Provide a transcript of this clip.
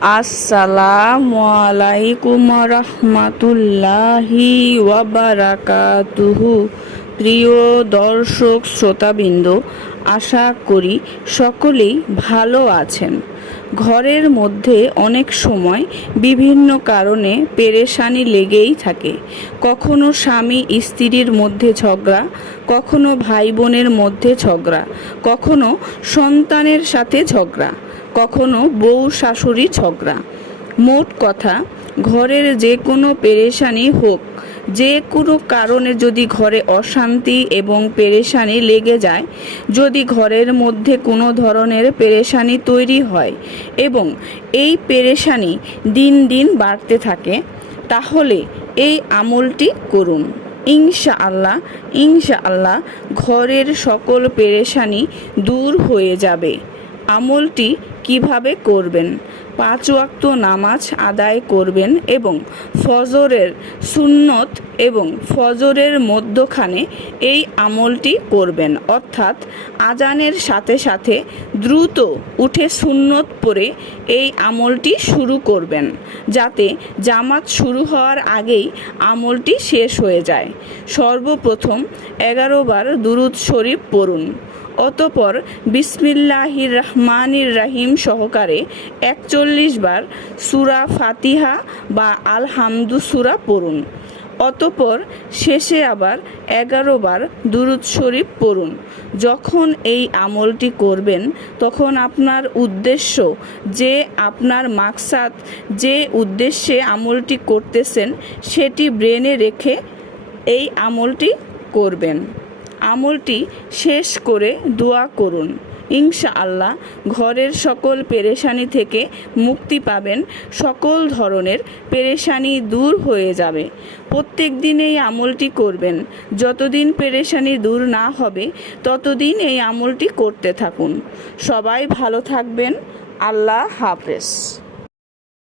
আসসালামু আলাইকুম রহমাতুল্লাহি ওয়াবারাকাতুহু প্রিয় দর্শক, শ্রোতাবৃন্দ, আশা করি সকলেই ভালো আছেন। ঘরের মধ্যে অনেক সময় বিভিন্ন কারণে পেরেশানি লেগেই থাকে। কখনো স্বামী স্ত্রীর মধ্যে ঝগড়া, কখনো ভাই বোনের মধ্যে ঝগড়া, কখনো সন্তানের সাথে ঝগড়া। কখনো বউ শাশুড়ি ঝগড়া। মোট কথা, ঘরের যে কোনো পেরেশানি হোক, যে কোনো কারণে যদি ঘরে অশান্তি এবং পেরেশানি লেগে যায়, যদি ঘরের মধ্যে কোনো ধরনের পেরেশানি তৈরি হয় এবং এই পেরেশানি দিন দিন বাড়তে থাকে, তাহলে এই আমলটি করুন। ইনশা আল্লাহ ইনশা আল্লাহ ঘরের সকল পেরেশানি দূর হয়ে যাবে। আমলটি কীভাবে করবেন? পাঁচ ওয়াক্ত নামাজ আদায় করবেন এবং ফজরের সুন্নত এবং ফজরের মধ্যখানে এই আমলটি করবেন। অর্থাৎ আজানের সাথে সাথে দ্রুত উঠে সুন্নত পরে এই আমলটি শুরু করবেন, যাতে জামাত শুরু হওয়ার আগেই আমলটি শেষ হয়ে যায়। সর্বপ্রথম এগারো বার দুরুদ শরীফ পড়ুন। অতপর বিসমিল্লাহির রহমানির রাহিম সহকারে একচল্লিশ বার সুরা ফাতিহা বা আলহামদু সুরা পড়ুন। অতপর শেষে আবার এগারো বার দুরুদ শরীফ পড়ুন। যখন এই আমলটি করবেন, তখন আপনার উদ্দেশ্য যে আপনার মাকসাদ, যে উদ্দেশ্যে আমলটি করতেছেন, সেটি ব্রেনে রেখে এই আমলটি করবেন। আমলটি শেষ করে দোয়া করুন। ইনশা আল্লাহ ঘরের সকল পেরেশানি থেকে মুক্তি পাবেন। সকল ধরনের পেরেশানি দূর হয়ে যাবে। প্রত্যেক দিন এই আমলটি করবেন। যতদিন পেরেশানি দূর না হবে, ততদিন এই আমলটি করতে থাকুন। সবাই ভালো থাকবেন। আল্লাহ হাফেজ।